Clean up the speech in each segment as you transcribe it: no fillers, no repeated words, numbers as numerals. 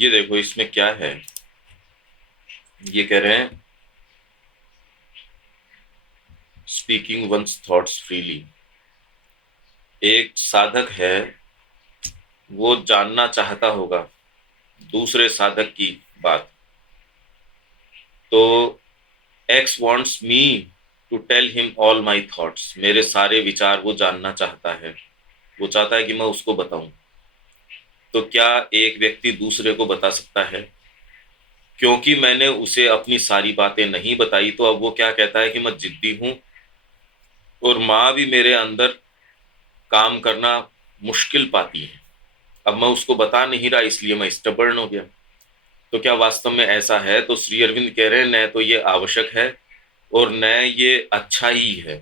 ये देखो इसमें क्या है। ये कह रहे हैं स्पीकिंग वंस थॉट्स फ्रीली। एक साधक है, वो जानना चाहता होगा दूसरे साधक की बात। तो x wants me to tell him all my thoughts. मेरे सारे विचार वो जानना चाहता है, वो चाहता है कि मैं उसको बताऊं। तो क्या एक व्यक्ति दूसरे को बता सकता है? क्योंकि मैंने उसे अपनी सारी बातें नहीं बताई, तो अब वो क्या कहता है कि मैं जिद्दी हूं, और माँ भी मेरे अंदर काम करना मुश्किल पाती है। अब मैं उसको बता नहीं रहा, इसलिए मैं स्टबर्न हो गया। तो क्या वास्तव में ऐसा है? तो श्री अरविंद कह रहे हैं न तो ये आवश्यक है और न ये अच्छा ही है।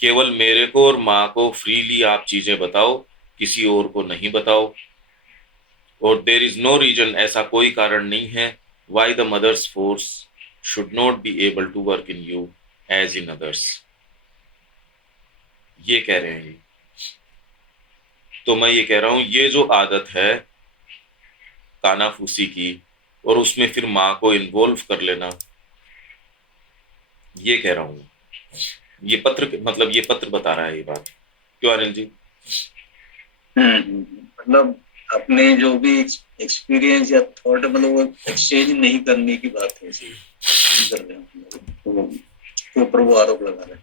केवल मेरे को और माँ को फ्रीली आप चीजें बताओ, किसी और को नहीं बताओ। और देर इज नो रीजन, ऐसा कोई कारण नहीं है, why the mother's force should not be able to work in you as in others. ये कह रहे हैं। तो मैं ये कह रहा हूं, ये जो आदत है कानाफूसी की, और उसमें फिर माँ को इन्वॉल्व कर लेना, ये कह रहा हूं। ये पत्र, मतलब ये पत्र बता रहा है ये बात। क्यों अनिल जी? मतलब अपने जो भी एक्सपीरियंस या थॉट, मतलब वो एक्सचेंज नहीं करने की बात है, इसी कर रहे हैं तो ऊपर वो आरोप लगा रहे हैं।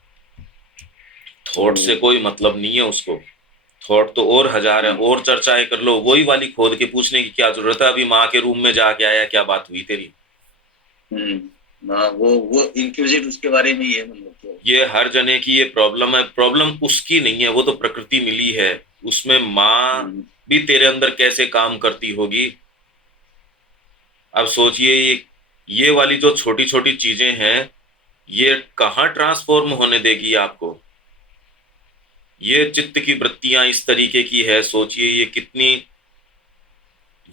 थॉट से तो कोई मतलब नहीं है उसको। थॉट तो और हजार है, और चर्चाएं कर लो, वही वाली खोद के पूछने की क्या जरूरत है? अभी माँ के रूम में जाके आया, क्या बात हुई तेरी? हाँ, वो इंक्विजिट उसके बारे में ही है, मतलब तो। ये हर जने की ये प्रॉब्लम है। प्रॉब्लम उसकी नहीं है, वो तो प्रकृति मिली है। उसमें माँ हम्म, भी तेरे अंदर कैसे काम करती होगी। अब सोचिए, ये वाली जो छोटी छोटी चीजें हैं, ये कहाँ ट्रांसफॉर्म होने देगी आपको? ये चित्त की वृत्तियां इस तरीके की है, सोचिए ये कितनी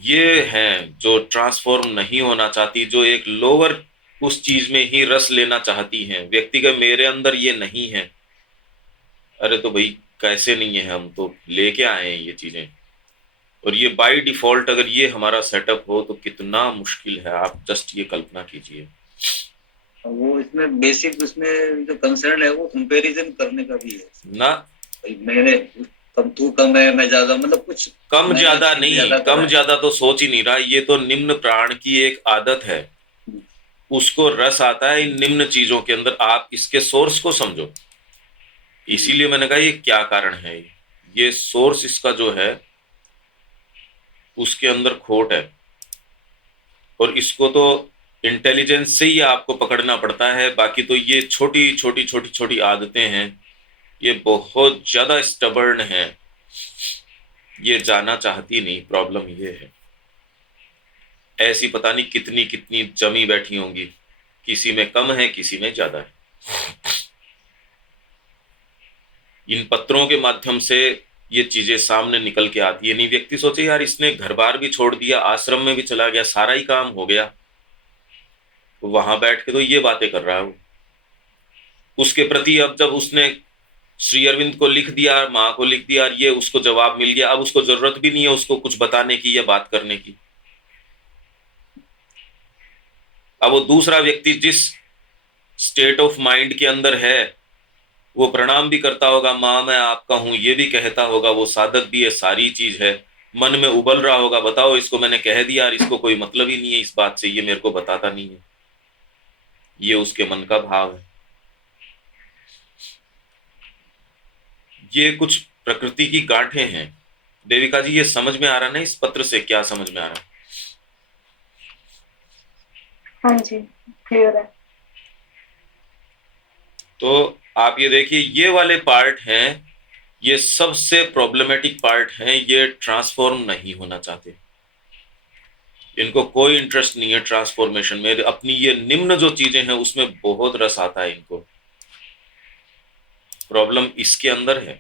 ये हैं जो ट्रांसफॉर्म नहीं होना चाहती, जो एक लोअर उस चीज में ही रस लेना चाहती हैं। व्यक्तिगत मेरे अंदर ये नहीं है। अरे तो भाई कैसे नहीं है? हम तो लेके आए हैं ये चीजें। और ये बाय डिफॉल्ट अगर ये हमारा सेटअप हो तो कितना मुश्किल है, आप जस्ट ये कल्पना कीजिए। वो इसमें बेसिक, उसमें जो कंसर्न है वो कंपैरिजन करने का भी है। ना, भाई मैंने कम, तू कम है, मैं ज्यादा, मतलब कुछ कम मैंने ज्यादा अचीव नहीं, ज्यादा करा कम है। ज्यादा तो सोच ही नहीं रहा। ये तो निम्न प्राण की एक आदत है। उसको रस आता है इन निम्न चीजों के अंदर। आप इसके सोर्स को समझो। इसीलिए मैंने कहा ये क्या कारण है। ये सोर्स इसका जो है, उसके अंदर खोट है। और इसको तो इंटेलिजेंस से ही आपको पकड़ना पड़ता है। बाकी तो ये छोटी छोटी छोटी छोटी आदतें हैं, ये बहुत ज्यादा स्टबर्न है। ये जाना चाहती नहीं। प्रॉब्लम ये है, ऐसी पता नहीं कितनी कितनी जमी बैठी होंगी। किसी में कम है, किसी में ज्यादा है। इन पत्रों के माध्यम से ये चीजें सामने निकल के आती है। नहीं, व्यक्ति सोचे यार इसने घर बार भी छोड़ दिया, आश्रम में भी चला गया, सारा ही काम हो गया, तो वहां बैठ के तो ये बातें कर रहा है वो। उसके प्रति अब जब उसने श्री अरविंद को लिख दिया, माँ को लिख दिया, ये उसको जवाब मिल गया, अब उसको जरूरत भी नहीं है उसको कुछ बताने की या बात करने की। अब वो दूसरा व्यक्ति जिस स्टेट ऑफ माइंड के अंदर है, वो प्रणाम भी करता होगा, माँ मैं आपका हूं, ये भी कहता होगा, वो साधक भी है, सारी चीज है। मन में उबल रहा होगा, बताओ इसको मैंने कह दिया और इसको कोई मतलब ही नहीं है इस बात से, ये मेरे को बताता नहीं है। ये उसके मन का भाव है। ये कुछ प्रकृति की गांठें हैं। देविका जी, ये समझ में आ रहा ना इस पत्र से? क्या समझ में आ रहा? हाँ जी, क्लियर है। तो आप ये देखिए, ये वाले पार्ट हैं, ये सबसे प्रॉब्लमेटिक पार्ट हैं। ये ट्रांसफॉर्म नहीं होना चाहते। इनको कोई इंटरेस्ट नहीं है ट्रांसफॉर्मेशन में। अपनी ये निम्न जो चीजें हैं उसमें बहुत रस आता है इनको। प्रॉब्लम इसके अंदर है।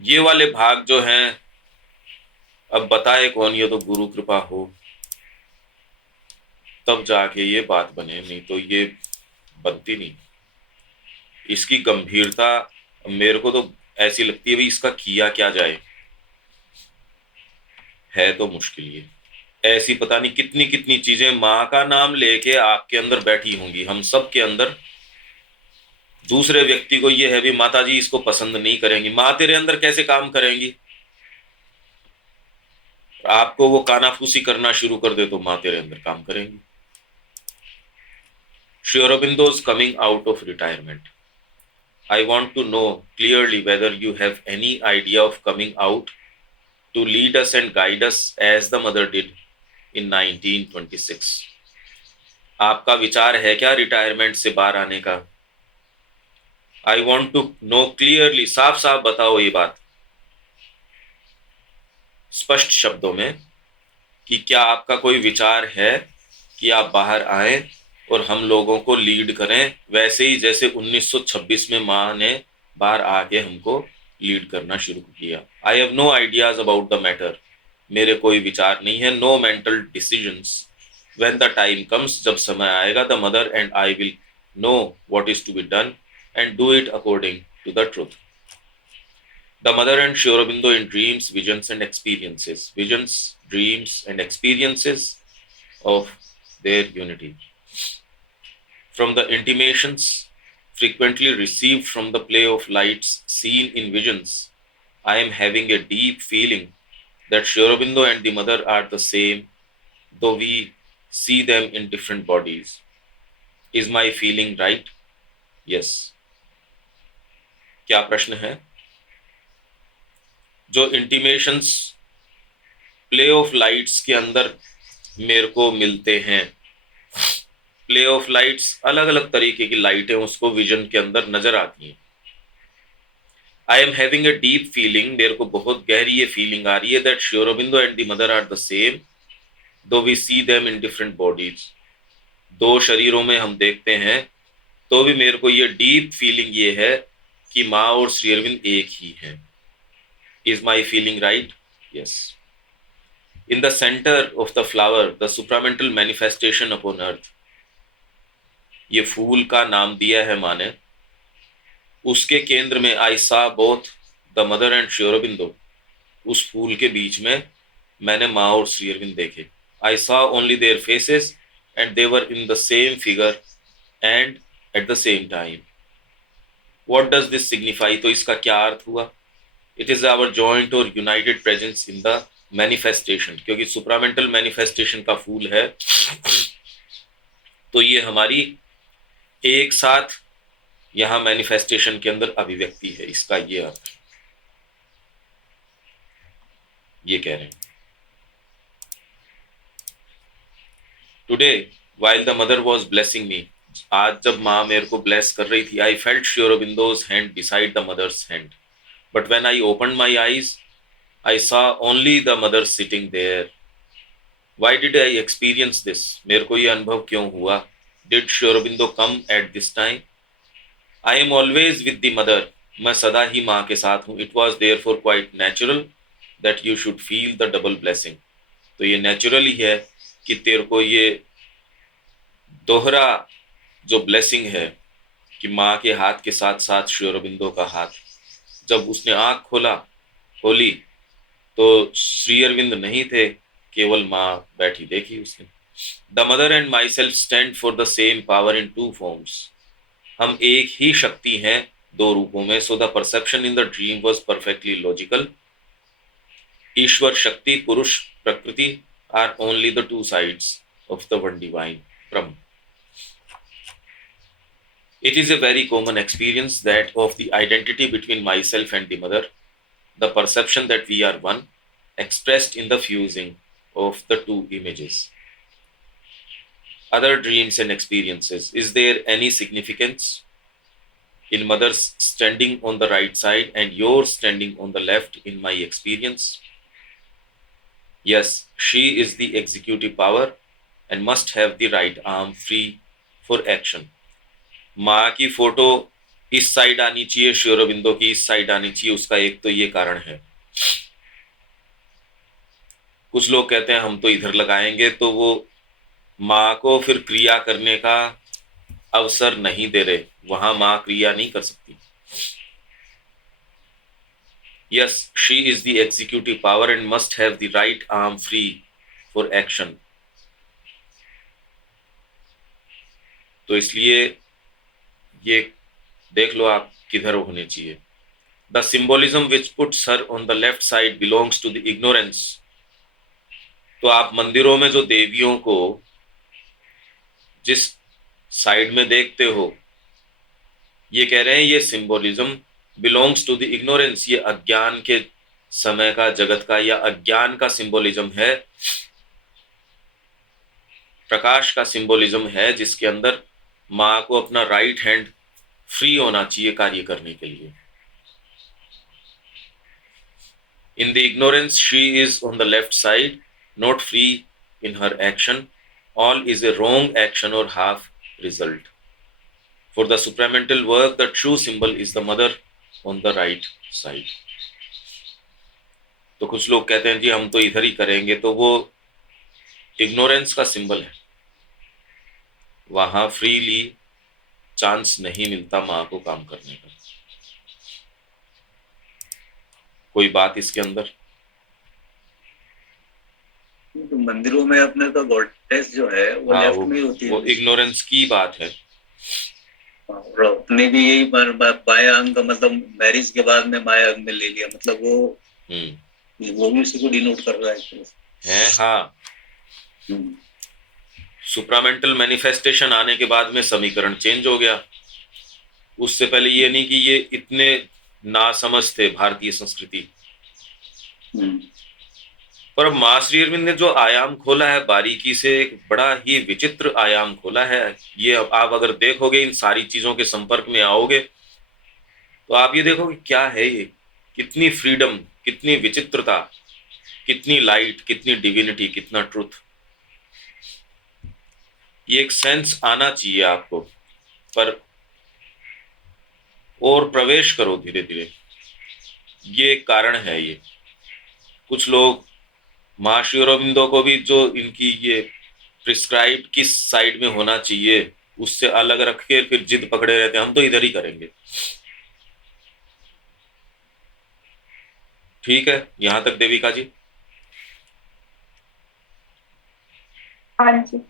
ये वाले भाग जो हैं, अब बताए कौन? ये तो गुरु कृपा हो तब जाके ये बात बने, नहीं तो ये बनती नहीं। इसकी गंभीरता मेरे को तो ऐसी लगती है, भाई इसका किया क्या जाए। है तो मुश्किल ये। ऐसी पता नहीं कितनी कितनी चीजें माँ का नाम लेके आपके अंदर बैठी होंगी। हम सब के अंदर दूसरे व्यक्ति को ये है भी माता जी इसको पसंद नहीं करेंगी, माँ तेरे अंदर कैसे काम करेंगी। आपको वो कानाफूसी करना शुरू कर दे तो माँ तेरे अंदर काम करेंगी। Sri Aurobindo's coming out of retirement. I want to know clearly whether you have any idea of coming out to lead us and guide us as the mother did in 1926. आपका विचार है क्या रिटायरमेंट से बाहर आने का? I want to know clearly, साफ साफ बताओ ये बात स्पष्ट शब्दों में कि क्या आपका कोई विचार है कि आप बाहर आए और हम लोगों को लीड करें, वैसे ही जैसे 1926 में माँ ने बाहर आके हमको लीड करना शुरू किया। I have no ideas about the matter, मेरे कोई विचार नहीं है। No mental decisions, when the time comes, जब समय आएगा, the mother and I will know what is to be done and do it according to the truth. The mother and Sri Aurobindo in dreams, visions and experiences. Visions, dreams and experiences of their unity. From the intimations frequently received from the play of lights seen in visions, I am having a deep feeling that Sri Aurobindo and the mother are the same, though we see them in different bodies. Is my feeling right? Yes. क्या प्रश्न है? जो intimations play of lights के अंदर मेरे को मिलते हैं, प्ले ऑफ लाइट्स अलग अलग तरीके की लाइटें उसको विजन के अंदर नजर आती हैं। I am having a deep feeling, मेरे को बहुत गहरी ये फीलिंग आ रही है that Shri Aurobindo and the mother are the same, though we see them in different bodies. दो शरीरों में हम देखते हैं तो भी मेरे को ये डीप फीलिंग ये है कि माँ और श्री अरविंद एक ही हैं। Is my feeling right? Yes. In the center of the flower, the supramental manifestation upon earth, ये फूल का नाम दिया है माँ ने, उसके केंद्र में I saw both the mother and Sri Aurobindo, उस फूल के बीच में मैंने माँ और श्री अरविंद देखे। I saw only their faces and they were in the same figure and at the same time. What does this signify? तो इसका क्या अर्थ हुआ? It is our joint or united presence in the manifestation, क्योंकि supramental manifestation का फूल है तो ये हमारी एक साथ यहाँ मैनिफेस्टेशन के अंदर अभिव्यक्ति है, इसका ये अर्थ है। ये कह रहे हैं today while the mother was blessing me, आज जब माँ मेरे को ब्लेस कर रही थी, I felt Sri Aurobindo's hand beside the mother's hand. But when I opened my eyes, I saw only the mother sitting there. Why did I experience this? मेरे को ये अनुभव क्यों हुआ? Did Sri Aurobindo come at this time? I am always with the mother. मैं सदा ही माँ के साथ हूँ. It was therefore quite natural that you should feel the double blessing. तो ये नेचुरल ही है कि तेरे को ये दोहरा जो ब्लेसिंग है कि माँ के हाथ के साथ साथ श्री अरबिंदो का हाथ। जब उसने आँख खोली तो श्री अरविंद नहीं थे, केवल माँ बैठी देखी उसने। The mother and myself stand for the same power in two forms. हम एक ही शक्ति हैं दो रूपों में। So the perception in the dream was perfectly logical. Ishwar Shakti, Purusha Prakriti are only the two sides of the one divine Brahman. It is a very common experience that of the identity between myself and the mother, the perception that we are one, expressed in the fusing of the two images. Other dreams and experiences. Is there any significance in mother's standing on the right side and yours standing on the left in my experience? Yes, she is the executive power and must have the right arm free for action. माँ की photo इस side आनी चाहिए, श्री अरबिंदो की इस side आनी चाहिए। उसका एक तो ये कारण है। कुछ लोग कहते हैं हम तो इधर लगाएंगे, तो वो माँ को फिर क्रिया करने का अवसर नहीं दे रहे, वहां माँ क्रिया नहीं कर सकती। Yes, she is the executive power and must have the right arm free for action. तो इसलिए ये देख लो आप किधर होने चाहिए. The symbolism which puts her on the left side belongs to the ignorance. तो आप मंदिरों में जो देवियों को जिस साइड में देखते हो, ये कह रहे हैं ये symbolism belongs to the ignorance, ये अज्ञान के समय का, जगत का या अज्ञान का सिंबोलिज्म है, प्रकाश का सिंबोलिज्म है, जिसके अंदर माँ को अपना राइट हैंड फ्री होना चाहिए कार्य करने के लिए. In the ignorance, she is on the left side, not free in her action. All is a wrong action or half result. For the supramental work, the true symbol is the mother on the right side. तो कुछ लोग कहते हैं जी हम तो इधर ही करेंगे, तो वो इग्नोरेंस का सिंबल है. वहां फ्रीली चांस नहीं मिलता माँ को काम करने का. कोई बात इसके अंदर? तो मंदिरों में अपने तो गॉडेस जो है वो लेफ्ट में होती है, वो इग्नोरेंस की बात है. और अपने भी यही बाएं अंग, मतलब मैरिज के बाद में बाएं अंग में ले लिया, मतलब वो भी उसी को डिनोट कर रहा है. हाँ, सुप्रामेंटल मैनिफेस्टेशन आने के बाद में समीकरण चेंज हो गया. उससे पहले ये नहीं कि ये इतने नासमझ थे भारतीय संस्कृति. पर मां श्री अरविंद ने जो आयाम खोला है बारीकी से, एक बड़ा ही विचित्र आयाम खोला है. ये आप अगर देखोगे, इन सारी चीजों के संपर्क में आओगे, तो आप ये देखोगे क्या है ये, कितनी फ्रीडम, कितनी विचित्रता, कितनी लाइट, कितनी डिविनिटी, कितना ट्रुथ. ये एक सेंस आना चाहिए आपको, पर और प्रवेश करो धीरे धीरे. ये एक कारण है. ये कुछ लोग मां श्री अरविंदो को भी जो इनकी ये प्रिस्क्राइब्ड किस साइड में होना चाहिए उससे अलग रख के फिर जिद पकड़े रहते हैं, हम तो इधर ही करेंगे. ठीक है, यहां तक देविका जी? हाँ जी.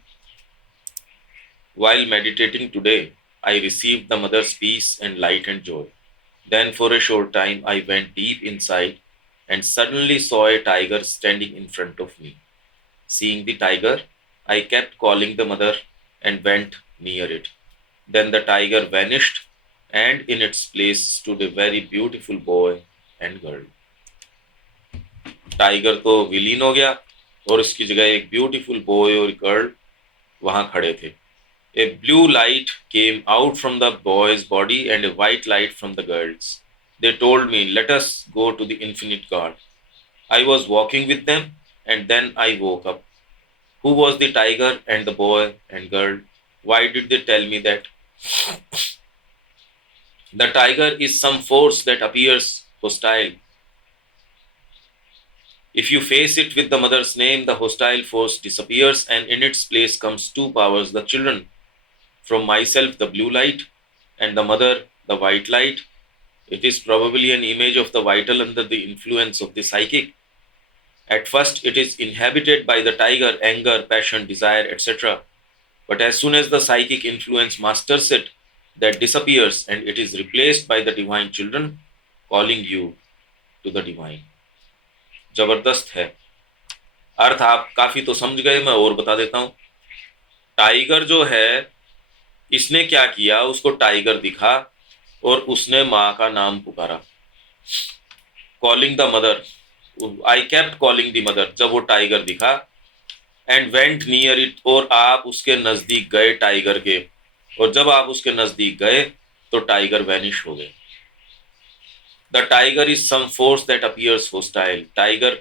While meditating today, I received the mother's peace and light and joy. Then for a short time I went deep inside and suddenly saw a tiger standing in front of me. Seeing the tiger, I kept calling the mother and went near it. Then the tiger vanished and in its place stood a very beautiful boy and girl. Tiger तो विलीन हो गया और उसकी जगह एक beautiful boy और girl वहां खड़े थे. A blue light came out from the boy's body and a white light from the girl's. They told me, "Let us go to the infinite God." I was walking with them and then I woke up. Who was the tiger and the boy and girl? Why did they tell me that? The tiger is some force that appears hostile. If you face it with the mother's name, the hostile force disappears and in its place comes two powers, the children. From myself, the blue light, and the mother, the white light. It is probably an image of the vital under the influence of the psychic. At first, it is inhabited by the tiger, anger, passion, desire, etc. But as soon as the psychic influence masters it, that disappears and it is replaced by the divine children, calling you to the divine. जबरदस्त है. अर्थ आप काफी तो समझ गए, मैं और बता देता हूं. टाइगर जो है, इसने क्या किया, उसको टाइगर दिखा और उसने माँ का नाम पुकारा. Calling the mother, I kept calling the mother. जब वो टाइगर दिखा, एंड वेंट नियर इट, और आप उसके नजदीक गए टाइगर के, और जब आप उसके नजदीक गए तो टाइगर वैनिश हो गए. The tiger is some force that appears hostile. Tiger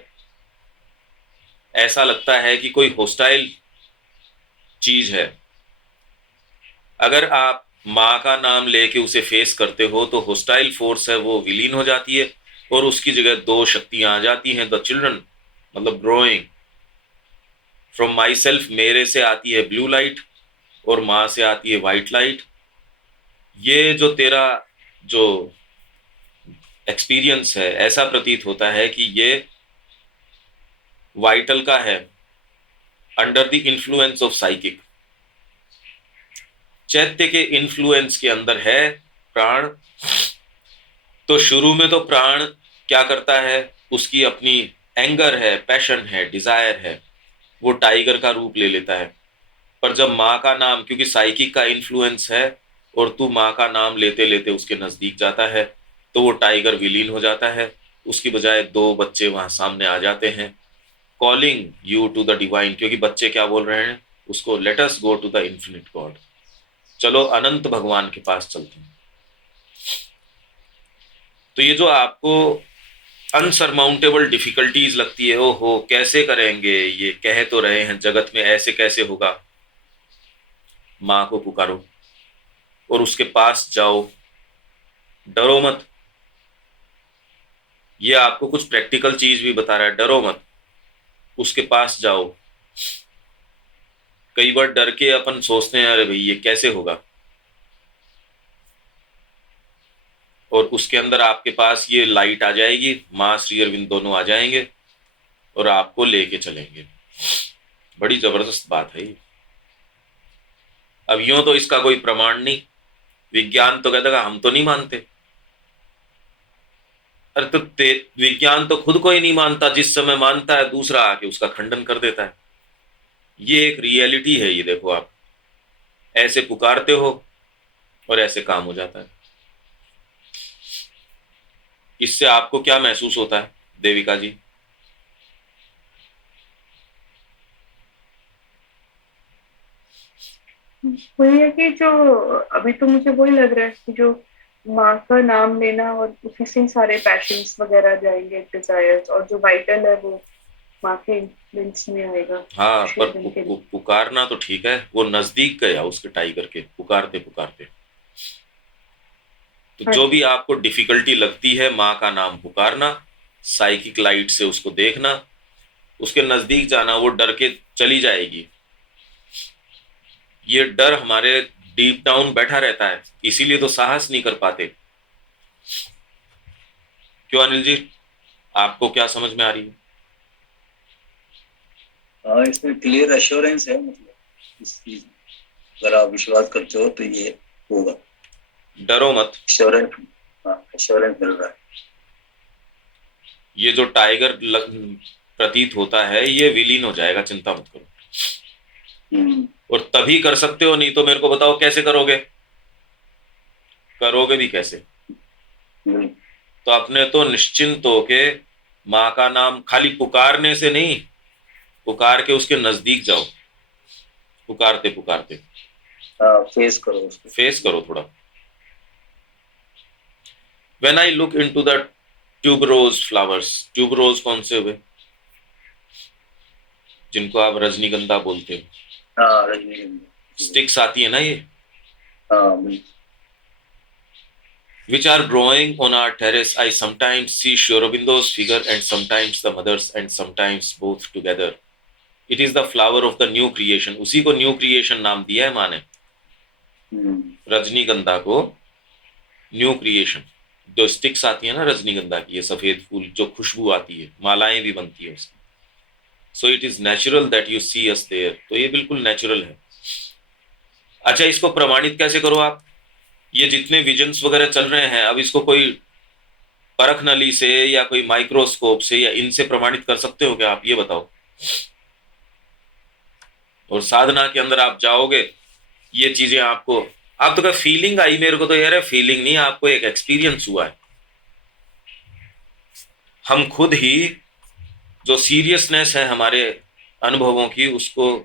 ऐसा लगता है कि कोई होस्टाइल चीज है. अगर आप माँ का नाम लेके उसे फेस करते हो तो होस्टाइल फोर्स है वो विलीन हो जाती है और उसकी जगह दो शक्तियां आ जाती हैं. द चिल्ड्रन मतलब ग्रोइंग. फ्रॉम माई सेल्फ, मेरे से आती है ब्लू लाइट और माँ से आती है वाइट लाइट. ये जो तेरा जो एक्सपीरियंस है, ऐसा प्रतीत होता है कि ये वाइटल का है, under the influence of psychic, चैत्य के इन्फ्लुएंस के अंदर है प्राण। तो शुरू में तो प्राण क्या करता है, उसकी अपनी एंगर है, पैशन है, डिजायर है, वो टाइगर का रूप ले लेता है। पर जब माँ का नाम, क्योंकि साइकिक का इन्फ्लुएंस है और तू माँ का नाम लेते लेते उसके नजदीक जाता है, तो वो टाइगर विलीन हो जाता है। उसकी बजाय दो बच्चे वहां सामने आ जाते हैं, calling you to the divine, क्योंकि बच्चे क्या बोल रहे हैं उसको, let us go to the infinite God, चलो अनंत भगवान के पास चलते हैं। तो ये जो आपको अनसरमाउंटेबल डिफिकल्टीज लगती है, ओ हो कैसे करेंगे, ये कह तो रहे हैं जगत में ऐसे कैसे होगा, माँ को पुकारो और उसके पास जाओ, डरो मत। ये आपको कुछ प्रैक्टिकल चीज भी बता रहा है, डरो मत, उसके पास जाओ। कई बार डर के अपन सोचते हैं अरे भाई ये कैसे होगा, और उसके अंदर आपके पास ये लाइट आ जाएगी, माँ श्री अरविंद दोनों आ जाएंगे और आपको लेके चलेंगे। बड़ी जबरदस्त बात है ये। अब यूं तो इसका कोई प्रमाण नहीं, विज्ञान तो कहता हम तो नहीं मानते। अरे तो विज्ञान तो खुद को ही नहीं मानता, जिस समय मानता है दूसरा आके उसका खंडन कर देता है। ये एक रियलिटी है, ये देखो आप ऐसे पुकारते हो और ऐसे काम हो जाता है। इससे आपको क्या महसूस होता है देविका जी? वही है कि जो अभी तो मुझे वही लग रहा है कि जो माँ का नाम लेना और उसी से सारे पैशंस वगैरह जाएंगे, डिजायर्स, और जो वाइटल है वो माँ के इन्फ्लुएंस में आएगा। हाँ, पर पुकारना तो ठीक है, वो नजदीक गया उसके टाइगर के, पुकारते पुकारते। तो जो भी आपको डिफिकल्टी लगती है, माँ का नाम पुकारना, साइकिक लाइट से उसको देखना, उसके नजदीक जाना, वो डर के चली जाएगी। ये डर हमारे डीप डाउन बैठा रहता है, इसीलिए तो साहस नहीं कर पाते। क्यों अनिल जी, आपको क्या समझ में आ रही है? हाँ, इसमें क्लियर एश्योरेंस है, मतलब इस चीज अगर आप विश्वास करते हो तो ये होगा, डरो मत। एश्योरेंस, हाँ एश्योरेंस मिल रहा है। ये जो टाइगर प्रतीत होता है ये विलीन हो जाएगा, चिंता मत करो। और तभी कर सकते हो, नहीं तो मेरे को बताओ कैसे करोगे, करोगे भी कैसे? तो अपने तो निश्चिंत होके माँ का नाम खाली पुकारने से नहीं, पुकार के उसके नजदीक जाओ, पुकारते पुकारते फेस करो उसको, फेस करो थोड़ा। When I look into the tuberose flowers, tuberose कौन से हुए जिनको आप रजनीगंधा बोलते हो? हाँ रजनीगंधा, स्टिक्स आती है ना ये, हाँ, which are growing on our terrace. I sometimes see Sri Aurobindo's figure and sometimes the mother's and sometimes both together. It is the flower of the new creation. उसी को न्यू क्रिएशन नाम दिया है माँ ने, रजनीगंधा को न्यू क्रिएशन। जो स्टिक्स आती है ना रजनीगंधा की, ये सफेद फूल जो खुशबू आती है, मालाएं भी बनती है उसकी। So it is natural that you see us there, तो ये बिल्कुल नेचुरल है। अच्छा, इसको प्रमाणित कैसे करो आप? ये जितने विजन्स वगैरह चल रहे हैं, अब इसको कोई परख नली से या कोई माइक्रोस्कोप से या इनसे प्रमाणित कर सकते हो क्या आप? ये बताओ। और साधना के अंदर आप जाओगे, ये चीजें आपको, आप तो क्या फीलिंग आई? मेरे को तो यार फीलिंग नहीं, आपको एक एक्सपीरियंस हुआ है। हम खुद ही जो सीरियसनेस है हमारे अनुभवों की, उसको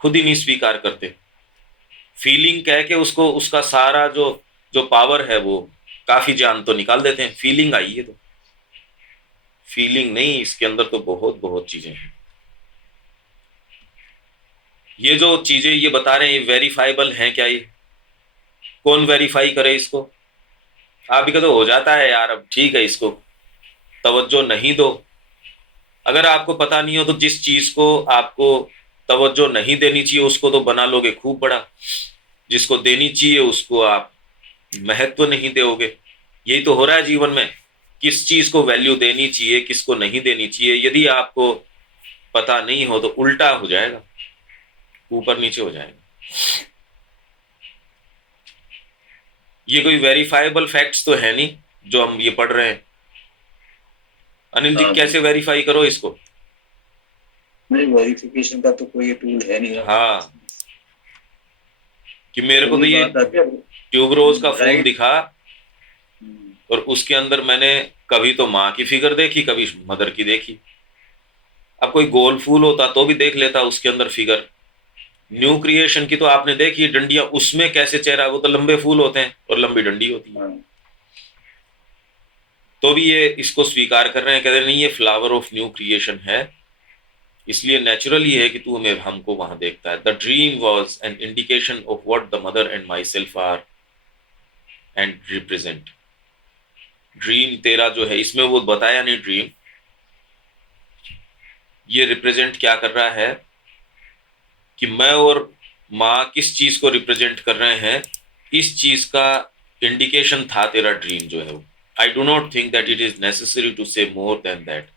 खुद ही नहीं स्वीकार करते। फीलिंग कह के उसको, उसका सारा जो जो पावर है वो काफी जान तो निकाल देते हैं। फीलिंग आई है तो फीलिंग नहीं, इसके अंदर तो बहुत बहुत चीजें हैं। ये जो चीजें ये बता रहे हैं, ये वेरीफाइबल हैं क्या? ये कौन वेरीफाई करे इसको? आप भी कहते हो जाता है यार, अब ठीक है, इसको तवज्जो नहीं दो। अगर आपको पता नहीं हो तो जिस चीज को आपको तवज्जो नहीं देनी चाहिए उसको तो बना लोगे खूब बड़ा, जिसको देनी चाहिए उसको आप महत्व नहीं दोगे। यही तो हो रहा है जीवन में। किस चीज को वैल्यू देनी चाहिए, किसको नहीं देनी चाहिए, यदि आपको पता नहीं हो तो उल्टा हो जाएगा, ऊपर नीचे हो जाएगा। ये कोई वेरीफाइबल फैक्ट्स तो है नहीं जो हम ये पढ़ रहे हैं। अनिल जी, हाँ कैसे वेरीफाई करो इसको? नहीं, वेरिफिकेशन का तो कोई टूल है नहीं। हाँ, कि मेरे को तो ये बात आती है ट्यूबरोज का फोन राइट। दिखा और उसके अंदर मैंने कभी तो माँ की फिगर देखी, कभी मदर की देखी। अब कोई गोल फूल होता तो भी देख लेता उसके अंदर फिगर। न्यू क्रिएशन की तो आपने देखी डंडियां, उसमें कैसे चेहरा, वो तो लंबे फूल होते हैं और लंबी डंडी होती है। हाँ, तो भी ये इसको स्वीकार कर रहे हैं, कहते हैं नहीं ये फ्लावर ऑफ न्यू क्रिएशन है, इसलिए नेचुरल ही है कि तू हमें हमको वहां देखता है। The dream was an indication of what the mother and myself are and represent. Dream तेरा जो है, इसमें वो बताया नहीं ड्रीम, ये रिप्रेजेंट क्या कर रहा है कि मैं और माँ किस चीज को रिप्रेजेंट कर रहे हैं, इस चीज का इंडिकेशन था तेरा ड्रीम जो है वो। I do not think that it is necessary to say more then that.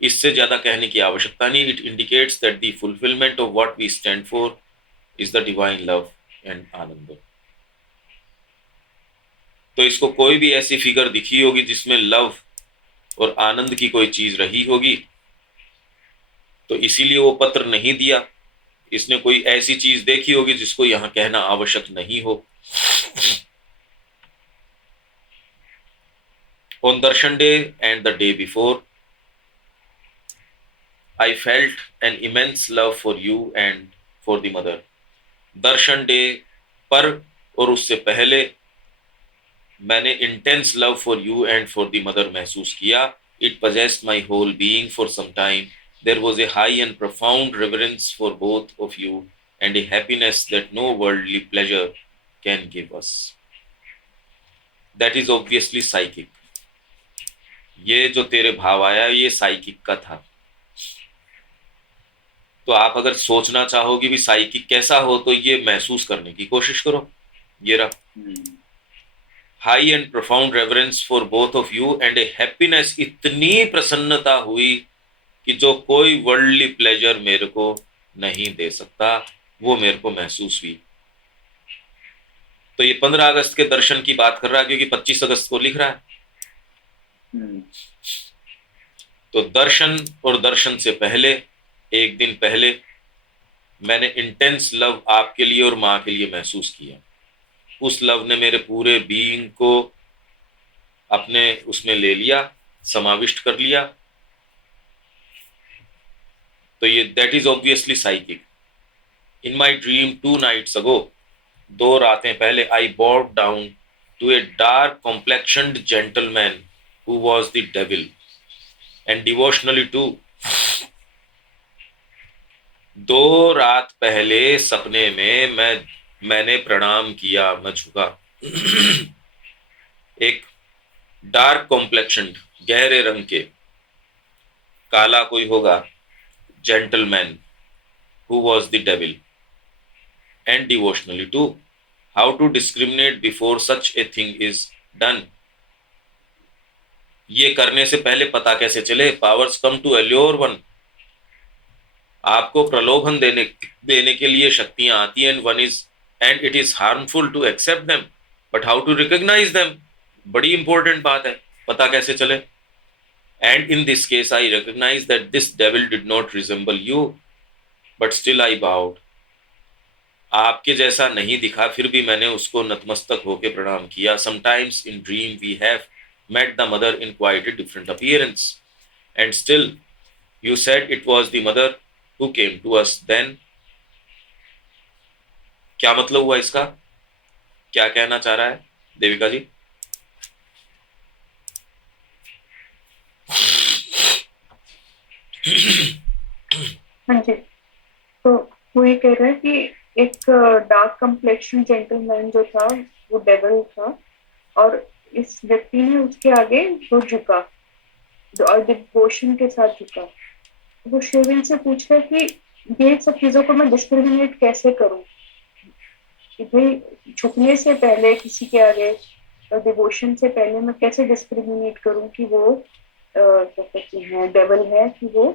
इससे ज्यादा कहने की आवश्यकता नहीं। It indicates that the fulfilment of what we stand for is the divine love and Ananda. तो इसको कोई भी ऐसी फिगर दिखी होगी जिसमें लव और आनंद की कोई चीज रही होगी, तो इसीलिए वो पत्र नहीं दिया। इसने कोई ऐसी चीज देखी होगी जिसको यहां कहना आवश्यक नहीं हो। On Darshan day and the day before, I felt an immense love for you and for the mother. Darshan day पर और उससे पहले मैंने intense love for you and for the mother महसूस किया. It possessed my whole being for some time. There was a high and profound reverence for both of you and a happiness that no worldly pleasure can give us. That is obviously psychic. ये जो तेरे भाव आया ये psychic का था. तो आप अगर सोचना चाहो कि भी साइकिक कैसा हो तो ये महसूस करने की कोशिश करो. ये रहा high and profound reverence for both of you and A happiness. इतनी प्रसन्नता हुई कि जो कोई वर्ल्डली प्लेजर मेरे को नहीं दे सकता वो मेरे को महसूस हुई. तो ये 15 अगस्त के दर्शन की बात कर रहा है क्योंकि 25 अगस्त को लिख रहा है. तो दर्शन और दर्शन से पहले एक दिन पहले मैंने इंटेंस लव आपके लिए और माँ के लिए महसूस किया. उस लव ने मेरे पूरे बीइंग को अपने उसमें ले लिया, समाविष्ट कर लिया. तो ये that is obviously psychic. In my dream 2 nights ago, 2 रातें पहले, I bowed down to a dark complexioned gentleman who was the devil and devotionally too. 2 रात पहले सपने में मैंने प्रणाम किया, मैं झुका. एक डार्क कॉम्प्लेक्शन, गहरे रंग के, काला कोई होगा, gentleman who was the devil and devotionally too. How to discriminate before such a thing is done? ये करने से पहले पता कैसे चले? Powers come to allure one. आपको प्रलोभन देने के लिए शक्तियां आती हैं. One is and it is harmful to accept them, but how to recognize them, बड़ी इंपॉर्टेंट बात है. पता कैसे चले? And in this case I recognize that this devil did not resemble you but still I bowed. आपके जैसा नहीं दिखा फिर भी मैंने उसको नतमस्तक होकर प्रणाम किया. Sometimes in dream we have met the mother in quite a different appearance, and still you said it was the mother who came to us then. क्या मतलब हुआ इसका? क्या कहना चाह रहा है देविका जी? हाँ जी. तो वो ये कह रहा है कि एक डार्क कम्प्लेक्शन जेंटलमैन जो था वो डेविल था और इस व्यक्ति ने उसके आगे वो झुका और डिवोशन के साथ झुका. वो शिवलिंग से पूछ रहा है कि ये सब चीजों को मैं डिस्क्रिमिनेट कैसे करूं कि भाई झुकने से पहले किसी के आगे डिवोशन से पहले मैं कैसे डिस्क्रिमिनेट करूं कि वो क्या कहते हैं डेविल है कि वो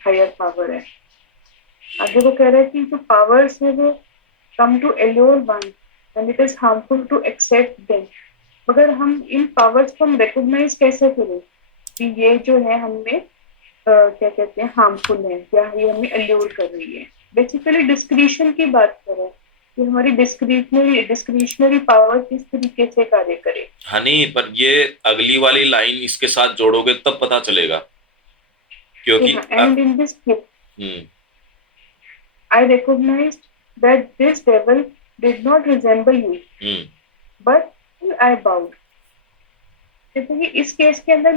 हायर पावर है। आगे वो कह रहा है कि जो पावर्स है वो come to allure one and it is harmful to accept them. मगर हम इन पावर्स को हम रिकॉग्नाइज कैसे करें कि ये जो है हमें क्या कहते हैं हार्मफुल है या ये हमें अल्योर कर रही है। बेसिकली डिस्क्रिशन की बात करें कि हमारी डिस्क्रिशनरी पावर किस तरीके से कार्य करे। हनी, पर ये अगली वाली लाइन इसके साथ जोड़ोगे तब पता चलेगा, क्योंकि and in this I recognized that this devil did not resemble you, but I bowed. कहते हैं इस केस के अंदर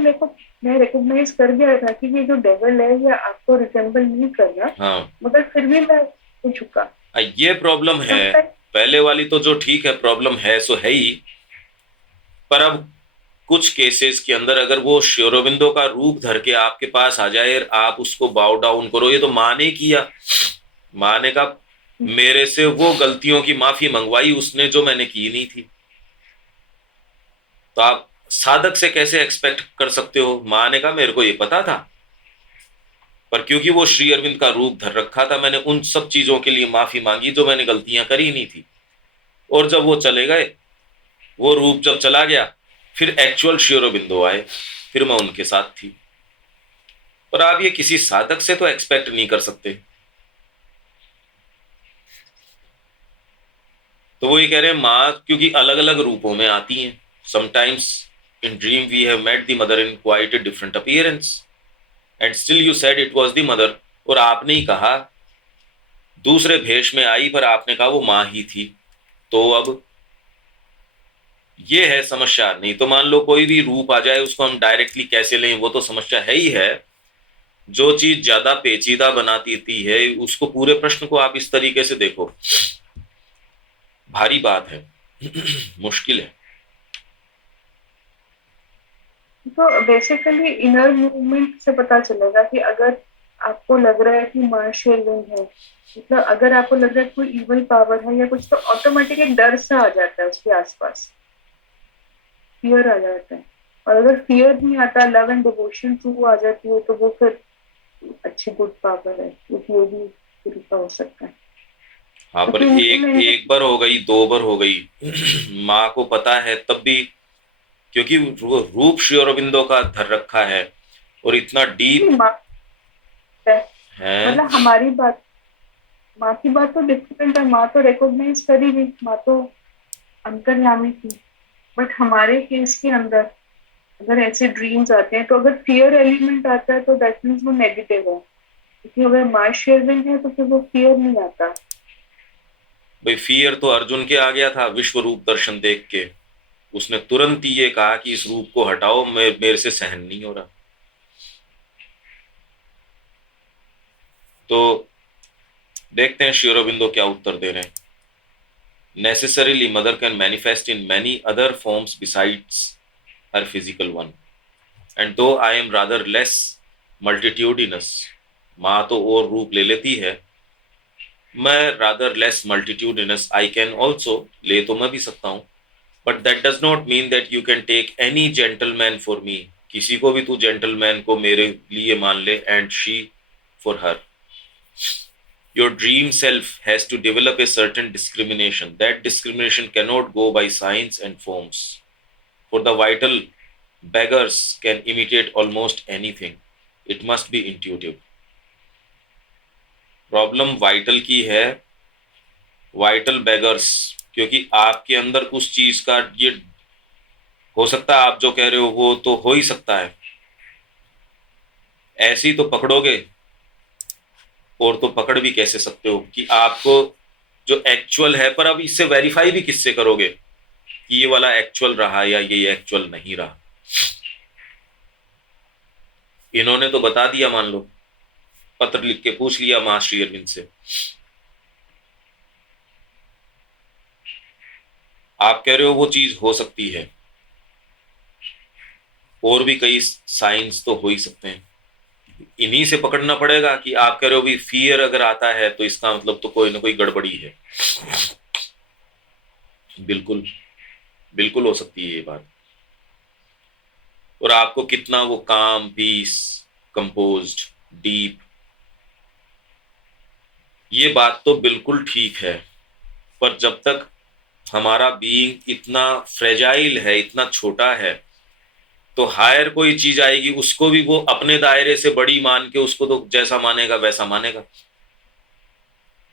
मैं रिकॉग्नाइज कर गया था कि ये जो डेविल है ये आपको रिसेंबल नहीं कर रहा। हाँ, मगर फिर भी मैं झुका। ये प्रॉब्लम है। पहले वाली तो जो ठीक है, प्रॉब्लम है सो है ही, पर अब कुछ केसेस के अंदर अगर वो श्री अरबिंदो का रूप धर के आपके पास आ जाए, आप उसको बाउ डाउन करो। ये तो माँ ने किया, माँ ने कहा मेरे से वो गलतियों की माफी मंगवाई उसने जो मैंने की नहीं थी। तो आप साधक से कैसे एक्सपेक्ट कर सकते हो? माँ ने कहा मेरे को ये पता था, पर क्योंकि वो श्री अरविंद का रूप धर रखा था, मैंने उन सब चीजों के लिए माफी मांगी जो मैंने गलतियां करी नहीं थी। और जब वो चले गए, वो रूप जब चला गया, फिर एक्चुअल श्री अरबिंदो आए, फिर मैं उनके साथ थी। पर आप ये किसी साधक से तो एक्सपेक्ट नहीं कर सकते। तो वो ये कह रहे हैं माँ क्योंकि अलग अलग रूपों में आती हैं। Sometimes in dream we have met the mother in quite a different appearance and still you said it was the mother. और आपने ही कहा दूसरे भेष में आई, पर आपने कहा वो माँ ही थी। तो अब ये है समस्या। नहीं तो मान लो कोई भी रूप आ जाए, उसको हम डायरेक्टली कैसे लें, वो तो समस्या है ही है। जो चीज ज्यादा पेचीदा बनाती है, उसको पूरे प्रश्न को आप इस तरीके से देखो, भारी बात है, मुश्किल है। तो बेसिकली इनर मूवमेंट से पता चलेगा कि अगर आपको लग रहा है कि माँ शेरविंद है, मतलब अगर आपको लग रहा है कोई इवल पावर है या कुछ, तो ऑटोमेटिक एक डर सा आ जाता है उसके आसपास, फियर आ जाता है। और अगर फियर नहीं आता, लव एंड डिवोशन टू आ जाती है, तो वो फिर अच्छी गुड पावर है, ये भी तरीका हो सकता है। हाँ, पर एक बार हो गई, दो बार हो गई, माँ को पता है तब भी, क्योंकि रूप श्री अरबिंदो का धर रखा है और इतना डीप है। मतलब हमारी बात, माँ की बात तो डिफरेंट है। माँ तो रिकॉग्नाइज करी गई, माँ तो अंतर्यामी थी। बट हमारे केस के अंदर अगर ऐसे ड्रीम्स आते हैं, तो अगर फियर एलिमेंट आता है तो दैट मीन्स वो नेगेटिव है। क्योंकि अगर माँ शेरविंद है तो फिर वो फियर नहीं आता। भाई फियर तो अर्जुन के आ गया था विश्व रूप दर्शन देख के। उसने तुरंत ही ये कहा कि इस रूप को हटाओ, मेरे से सहन नहीं हो रहा। तो देखते हैं श्री अरबिंदो क्या उत्तर दे रहे हैं। Necessarily mother can manifest in many other forms besides her physical one and though I am rather less multitudinous. माँ तो और रूप ले लेती है, मैं rather less multitudinous, I can also, ले तो मैं भी सकता हूँ, but that does not mean that you can take any gentleman for me. किसी को भी तू जेंटलमैन को मेरे लिए मान ले, and she for her. Your dream self has to develop a certain discrimination. That discrimination cannot go by signs and forms. For the vital beggars can imitate almost anything. It must be intuitive. Problem vital की है, vital beggars, क्योंकि आपके अंदर उस चीज का ये हो सकता है। आप जो कह रहे हो वो तो हो ही सकता है, ऐसे ही तो पकड़ोगे, और तो पकड़ भी कैसे सकते हो कि आपको जो एक्चुअल है। पर अब इससे वेरीफाई भी किससे करोगे कि ये वाला एक्चुअल रहा या ये एक्चुअल नहीं रहा? इन्होंने तो बता दिया, मान लो पत्र लिख के पूछ लिया मां श्री अरविंद से। आप कह रहे हो वो चीज हो सकती है, और भी कई साइंस तो हो ही सकते हैं। इन्हीं से पकड़ना पड़ेगा कि आप कह रहे हो भी फियर अगर आता है तो इसका मतलब तो कोई ना कोई गड़बड़ी है। बिल्कुल बिल्कुल हो सकती है ये बात। और आपको कितना वो काम, पीस, कंपोज्ड, डीप, ये बात तो बिल्कुल ठीक है। पर जब तक हमारा बीइंग इतना फ्रेजाइल है, इतना छोटा है, तो हायर कोई चीज आएगी उसको भी वो अपने दायरे से बड़ी मान के उसको तो जैसा मानेगा वैसा मानेगा।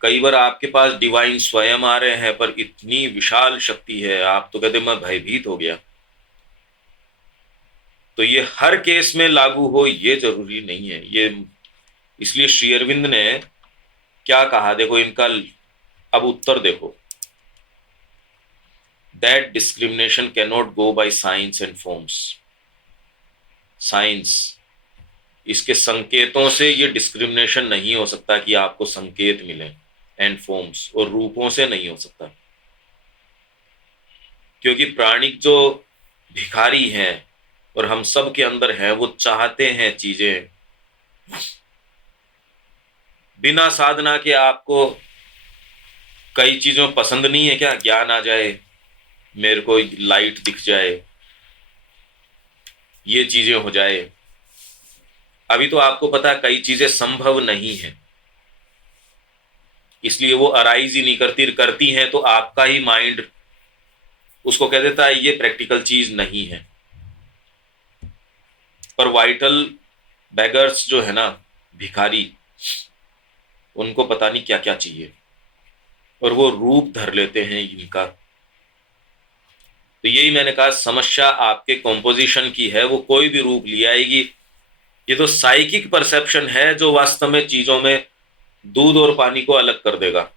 कई बार आपके पास डिवाइन स्वयं आ रहे हैं, पर इतनी विशाल शक्ति है, आप तो कहते मैं भयभीत हो गया। तो ये हर केस में लागू हो ये जरूरी नहीं है। ये इसलिए श्री अरविंद ने क्या कहा, देखो इनका अब उत्तर देखो, that discrimination can not go by science and forms. Science, इसके संकेतों से ये डिस्क्रिमिनेशन नहीं हो सकता कि आपको संकेत मिले, एंड फॉर्म्स, और रूपों से नहीं हो सकता। क्योंकि प्राणिक जो भिखारी हैं और हम सब के अंदर हैं, वो चाहते हैं चीजें बिना साधना के। आपको कई चीजों पसंद नहीं है क्या? ज्ञान आ जाए, मेरे को लाइट दिख जाए, ये चीजें हो जाए। अभी तो आपको पता कई चीजें संभव नहीं है, इसलिए वो अराइज ही नहीं करती हैं तो आपका ही माइंड उसको कह देता है ये प्रैक्टिकल चीज नहीं है। पर वाइटल बेगर्स जो है ना, भिखारी, उनको पता नहीं क्या क्या चाहिए और वो रूप धर लेते हैं इनका। तो यही मैंने कहा, समस्या आपके कॉम्पोजिशन की है, वो कोई भी रूप ले आएगी। ये तो साइकिक परसेप्शन है जो वास्तव में चीजों में दूध और पानी को अलग कर देगा।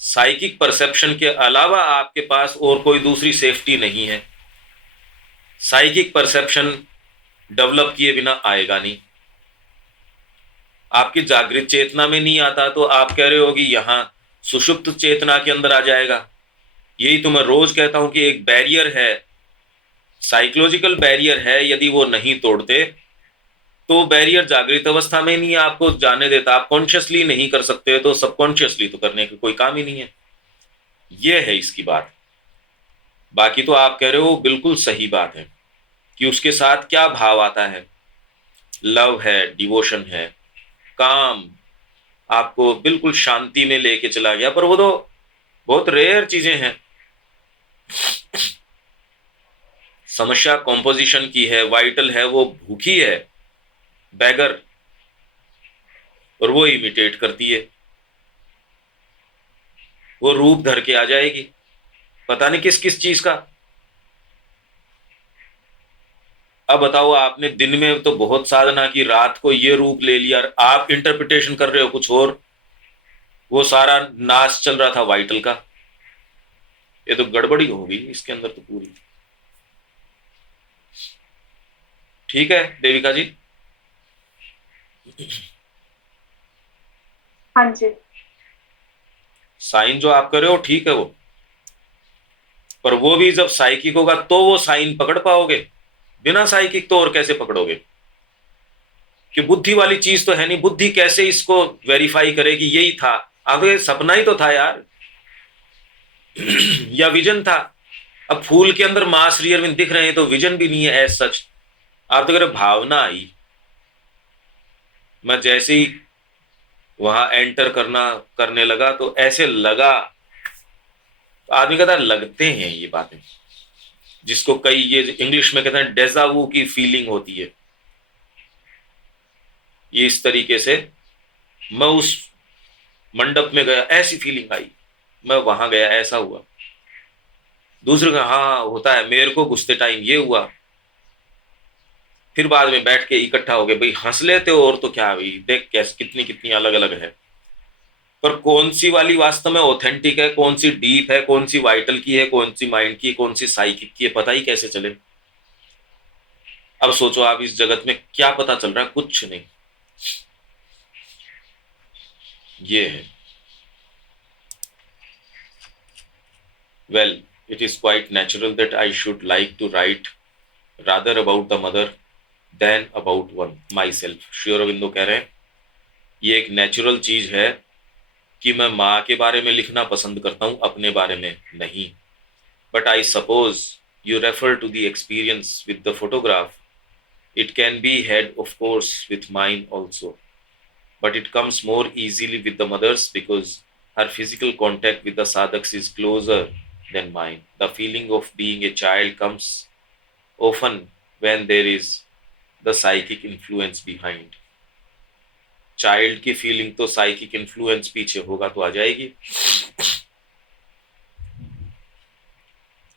साइकिक परसेप्शन के अलावा आपके पास और कोई दूसरी सेफ्टी नहीं है। साइकिक परसेप्शन डेवलप किए बिना आएगा नहीं। आपकी जागृत चेतना में नहीं आता तो आप कह रहे हो कि यहां सुषुप्त चेतना के अंदर आ जाएगा। यही तो मैं रोज कहता हूं कि एक बैरियर है, साइकोलॉजिकल बैरियर है, यदि वो नहीं तोड़ते तो बैरियर जागृत अवस्था में नहीं आपको जाने देता। आप कॉन्शियसली नहीं कर सकते तो सबकॉन्शियसली तो करने का कोई काम ही नहीं है। ये है इसकी बात। बाकी तो आप कह रहे हो बिल्कुल सही बात है कि उसके साथ क्या भाव आता है, लव है, डिवोशन है, काम आपको बिल्कुल शांति में लेके चला गया। पर वो तो बहुत रेयर चीजें हैं। समस्या कॉम्पोजिशन की है, वाइटल है, वो भूखी है, बैगर, और वो इमिटेट करती है, वो रूप धर के आ जाएगी पता नहीं किस किस चीज का। अब बताओ, आपने दिन में तो बहुत साधना की, रात को ये रूप ले लिया, आप इंटरप्रिटेशन कर रहे हो कुछ और, वो सारा नाच चल रहा था वाइटल का। ये तो गड़बड़ी होगी इसके अंदर तो पूरी। ठीक है देविका जी? हाँ जी। साइन जो आप कर रहे हो ठीक है वो, पर वो भी जब साइकिक होगा तो वो साइन पकड़ पाओगे, बिना साइकिक तो और कैसे पकड़ोगे? कि बुद्धि वाली चीज तो है नहीं, बुद्धि कैसे इसको वेरीफाई करे कि यही था? आगे सपना ही तो था यार या विजन था। अब फूल के अंदर मां श्री अरविंद दिख रहे हैं तो विजन भी नहीं है एज सच। आप तो कह रहे भावना आई। मैं जैसे ही वहां एंटर करने लगा तो ऐसे लगा, आदमी कहता लगते हैं ये बातें, जिसको कई ये इंग्लिश में कहते हैं डेजावू की फीलिंग होती है। ये इस तरीके से मैं उस मंडप में गया, ऐसी फीलिंग आई, मैं वहां गया, ऐसा हुआ। दूसरे का हाँ होता है, मेरे को घुसते टाइम ये हुआ। फिर बाद में बैठ के इकट्ठा हो गए, भाई हंस लेते हो और तो क्या, भाई देख कैसे कितनी कितनी अलग अलग है। पर कौन सी वाली वास्तव में ऑथेंटिक है, कौन सी डीप है, कौन सी वाइटल की है, कौन सी माइंड की है, कौन सी साइकिक की है, पता ही कैसे चले? अब सोचो आप, इस जगत में क्या पता चल रहा है? कुछ नहीं। ये है। Well, it is quite natural that I should like to write rather about the mother than about one myself। Shri Aurobindo कह रहे हैं ये एक नेचुरल चीज है कि मैं माँ के बारे में लिखना पसंद करता हूं, अपने बारे में नहीं। but I suppose you refer to the experience with the photograph. It can be had, of course, with mine also, but it comes more easily with the mother's because her physical contact with the sadhaks is closer than mine. The feeling of being a child comes often when there is the psychic influence behind. Child की feeling तो psychic influence पीछे होगा तो आ जाएगी,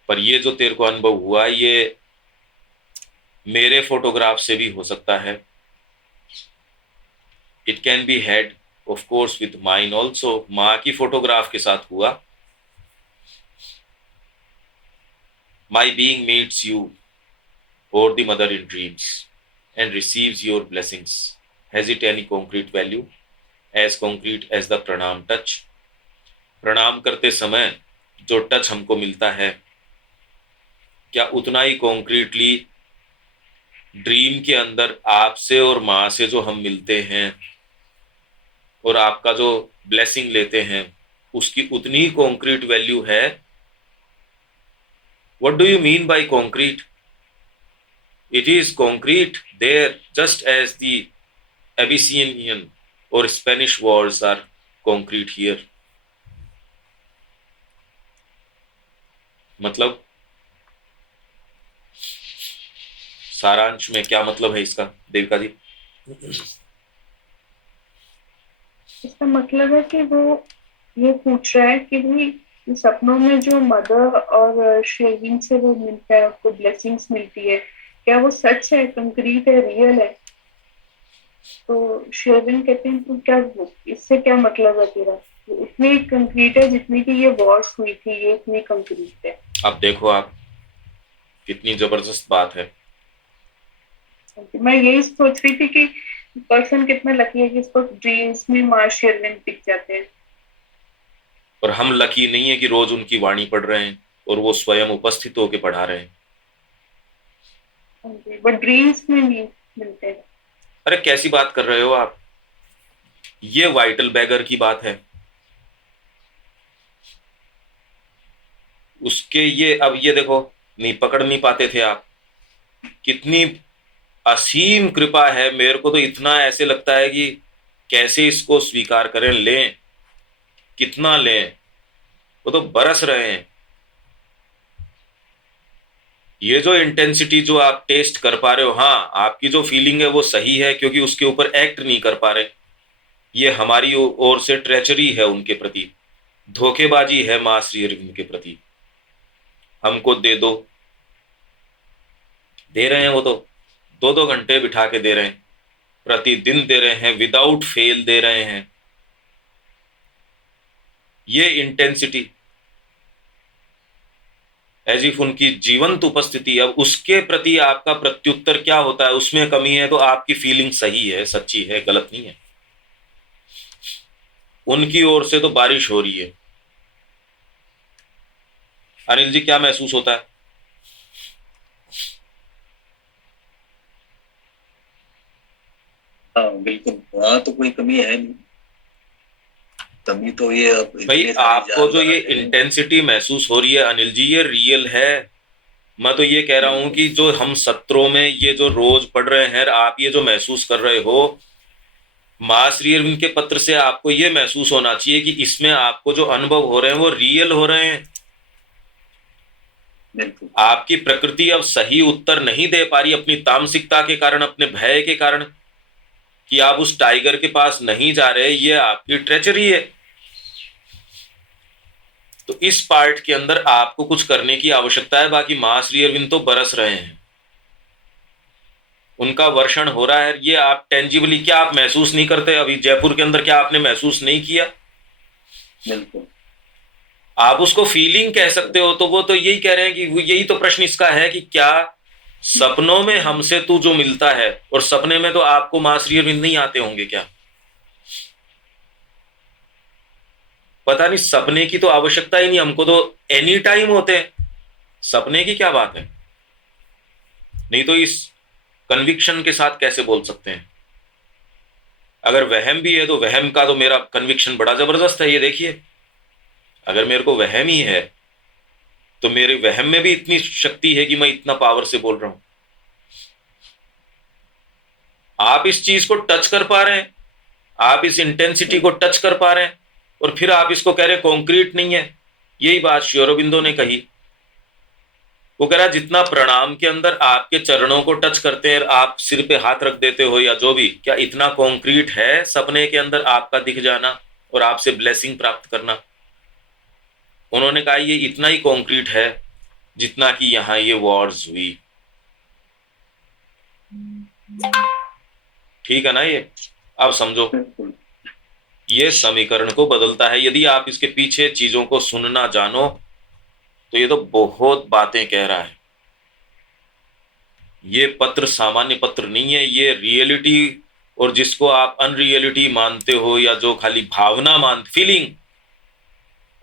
पर ये जो तेरे को अनुभव हुआ ये मेरे फोटोग्राफ से भी हो सकता है. It can be had of course with mine also. माँ की फोटोग्राफ के साथ हुआ. माई बीइंग मीट्स यू और the mother in dreams and receives your blessings. Has it any concrete value? As concrete as the pranam touch? प्रणाम करते समय जो टच हमको मिलता है क्या उतना ही कॉन्क्रीटली ड्रीम के अंदर आपसे और माँ से जो हम मिलते हैं और आपका जो ब्लेसिंग लेते हैं उसकी उतनी ही कॉन्क्रीट वैल्यू है? What do you mean by concrete? It is concrete there just as the Abyssinian or Spanish walls are concrete here. मतलब सारांश में क्या मतलब है इसका देविका जी? इसका मतलब है कि वो ये पूछ रहा है कि भाई सपनों में जो मदर और शेरविन से वो मिलता है, उसको ब्लेसिंग्स मिलती है, क्या वो सच है, कंक्रीट है, रियल है? तो शेरविन कहते हैं तो क्या इससे क्या मतलब है तेरा? उतनी कंक्रीट है जितनी की ये वॉर्स हुई थी, ये इतनी कंक्रीट है. अब देखो आप कितनी जबरदस्त बात है. मैं यही सोच रही थी कि पर्सन कितना लकी है कि इसको ड्रीम्स में माँ शेरविन दिख जाते हैं. और हम लकी नहीं है कि रोज उनकी वाणी पढ़ रहे हैं और वो स्वयं उपस्थित होकर पढ़ा रहे हैं. बट ड्रीम्स में नहीं मिलते हैं. अरे कैसी बात कर रहे हो आप? ये वाइटल बैगर की बात है. उसके ये अब ये देखो नहीं पकड़ नहीं पाते थे आप. कितनी असीम कृपा है. मेरे को तो इतना ऐसे लगता है कि कैसे इसको स्वीकार करें, लें कितना लें. वो तो बरस रहे हैं. ये जो इंटेंसिटी जो आप टेस्ट कर पा रहे हो, हाँ आपकी जो फीलिंग है वो सही है क्योंकि उसके ऊपर एक्ट नहीं कर पा रहे. ये हमारी ओर से ट्रेचरी है उनके प्रति, धोखेबाजी है मां श्री अरविंद के प्रति. हमको दे दो, दे रहे हैं. वो तो 2-2 घंटे बिठा के दे रहे हैं, प्रतिदिन दे रहे हैं, विदाउट फेल दे रहे हैं. ये इंटेंसिटी एज इफ उनकी जीवंत उपस्थिति. अब उसके प्रति आपका प्रत्युत्तर क्या होता है, उसमें कमी है तो आपकी फीलिंग सही है, सच्ची है, गलत नहीं है. उनकी ओर से तो बारिश हो रही है. अनिल जी क्या महसूस होता है? हाँ बिल्कुल, वहाँ तो कोई कमी है नहीं. तभी तो ये भाई आपको जो ये इंटेंसिटी महसूस हो रही है अनिल जी, ये रियल है. मैं तो ये कह रहा हूं कि जो हम सत्रों में ये जो रोज पढ़ रहे हैं, आप ये जो महसूस कर रहे हो, मां श्री अरविंद के पत्र से आपको ये महसूस होना चाहिए कि इसमें आपको जो अनुभव हो रहे हैं वो रियल हो रहे हैं. आपकी प्रकृति अब सही उत्तर नहीं दे पा रही अपनी तामसिकता के कारण, अपने भय के कारण कि आप उस टाइगर के पास नहीं जा रहे. ये आपकी ट्रेचरी है. तो इस पार्ट के अंदर आपको कुछ करने की आवश्यकता है. बाकी मां श्री अरविंद तो बरस रहे हैं, उनका वर्षण हो रहा है. ये आप टेंजिबली क्या आप महसूस नहीं करते? अभी जयपुर के अंदर क्या आपने महसूस नहीं किया? बिल्कुल. आप उसको फीलिंग कह सकते हो. तो वो तो यही कह रहे हैं कि यही तो प्रश्न इसका है कि क्या सपनों में हमसे तू जो मिलता है, और सपने में तो आपको मां श्री अरविंद नहीं आते होंगे क्या? पता नहीं, सपने की तो आवश्यकता ही नहीं, हमको तो एनी टाइम होते हैं. सपने की क्या बात है? नहीं तो इस कन्विक्शन के साथ कैसे बोल सकते हैं? अगर वहम भी है तो वहम का तो मेरा कन्विक्शन बड़ा जबरदस्त है. ये देखिए, अगर मेरे को वहम ही है तो मेरे वहम में भी इतनी शक्ति है कि मैं इतना पावर से बोल रहा हूं। आप इस चीज को टच कर पा रहे हैं, आप इस इंटेंसिटी को टच कर पा रहे हैं, और फिर आप इसको कह रहे कॉन्क्रीट नहीं है। यही बात श्री अरबिंदो ने कही। वो कह रहा जितना प्रणाम के अंदर आपके चरणों को टच करते हैं, आप सिर पे हाथ रख देते हो या जो भी, क्या इतना कॉन्क्रीट है सपने के अंदर आपका दिख जाना और आपसे ब्लेसिंग प्राप्त करना? उन्होंने कहा ये इतना ही कॉन्क्रीट है जितना कि यहां ये वॉर्स हुई। ठीक है ना? ये अब समझो, ये समीकरण को बदलता है। यदि आप इसके पीछे चीजों को सुनना जानो तो ये तो बहुत बातें कह रहा है। ये पत्र सामान्य पत्र नहीं है, ये रियलिटी, और जिसको आप अनरियलिटी मानते हो या जो खाली भावना फीलिंग,